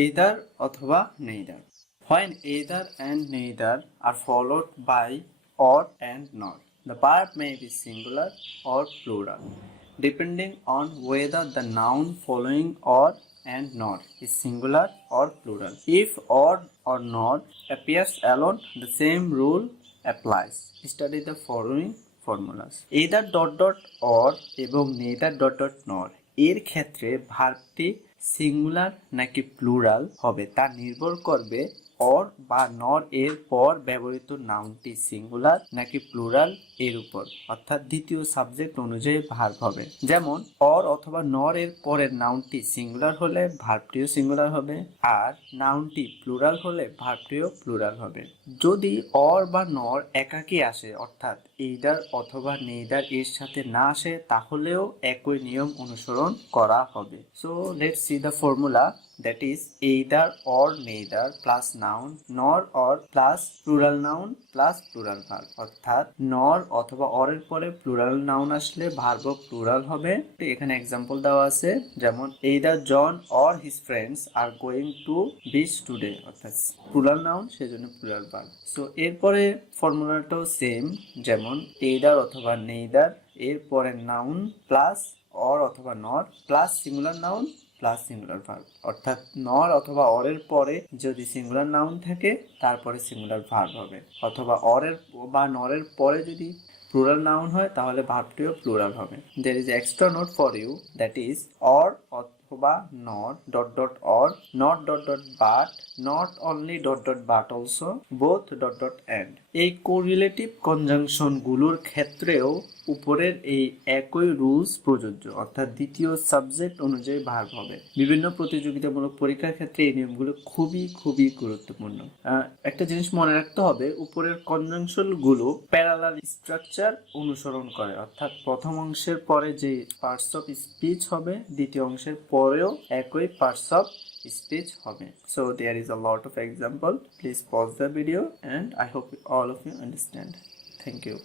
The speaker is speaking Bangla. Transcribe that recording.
either অথবা neither. When either and neither are followed by or and not, the verb may be singular or plural, depending on whether the noun following or and not is singular or plural. If or not appears alone, the same rule applies. Study the following formulas. Either or এবং neither nor এর ক্ষেত্রে ভার্বটি সিঙ্গুলার নাকি প্লুরাল হবে তা নির্ভর করবে অর বা নর এর পর ব্যবহৃত নাউনটি সিঙ্গুলার নাকি প্লুরাল এর উপর, অর্থাৎ দ্বিতীয় সাবজেক্ট অনুযায়ী ভার্ব হবে। যেমন অর অথবা নর এর পরের নাউনটি সিঙ্গুলার হলে ভার্বটিও সিঙ্গুলার হবে, আর নাউনটি প্লুরাল হলে ভার্বটিও প্লুরাল হবে। যদি অর বা নর একাকী আসে, অর্থাৎ এইদার অথবা নেইদার এর সাথে না আসে, তাহলেও একই নিয়ম অনুসরণ করা হবে। So let's see the formula, that is either or neither plus noun, nor or plus plural noun plus plural verb, অর্থাৎ নর অথবা অর এর পরে প্লুরাল নাউন আসলে ভার্ব প্লুরাল হবে। এখানে एग्जांपल দেওয়া আছে, যেমন either John or his friends are going to beach today, অর্থাৎ প্লুরাল নাউন সেজন্য প্লুরাল ভার্ব। সো এরপরে ফর্মুলাটাও সেম, যেমন either অথবা neither এর পরে নাউন প্লাস অর অথবা not plus singular noun plus singular verb, অর্থাৎ নর অথবা অরের পরে যদি সিঙ্গুলার নাউন থাকে তারপরে সিঙ্গুলার ভার্ব হবে, অথবা অরের বা নরের পরে যদি প্লুরাল নাউন হয় তাহলে ভার্বটিও প্লুরাল হবে। There is extra note for you, that is or অথবা not or not but, not only but also, both and. এই কোরিলেটিভ কনজাংশন গুলোর ক্ষেত্রেও উপরের এই একই রুলস প্রযোজ্য, অর্থাৎ দ্বিতীয় সাবজেক্ট অনুযায়ী ভার্ব হবে। বিভিন্ন প্রতিযোগিতামূলক পরীক্ষার ক্ষেত্রে এই নিয়মগুলো খুবই গুরুত্বপূর্ণ। একটা জিনিস মনে রাখতে হবে, উপরের কনজাংশন গুলো প্যারালাল স্ট্রাকচার অনুসরণ করে, অর্থাৎ প্রথম অংশের পরে যে পার্টস অফ স্পিচ হবে দ্বিতীয় অংশের পরেও একই পার্টস অফ speech হবে। So there is a lot of example. Please pause the video and I hope all of you understand. Thank you.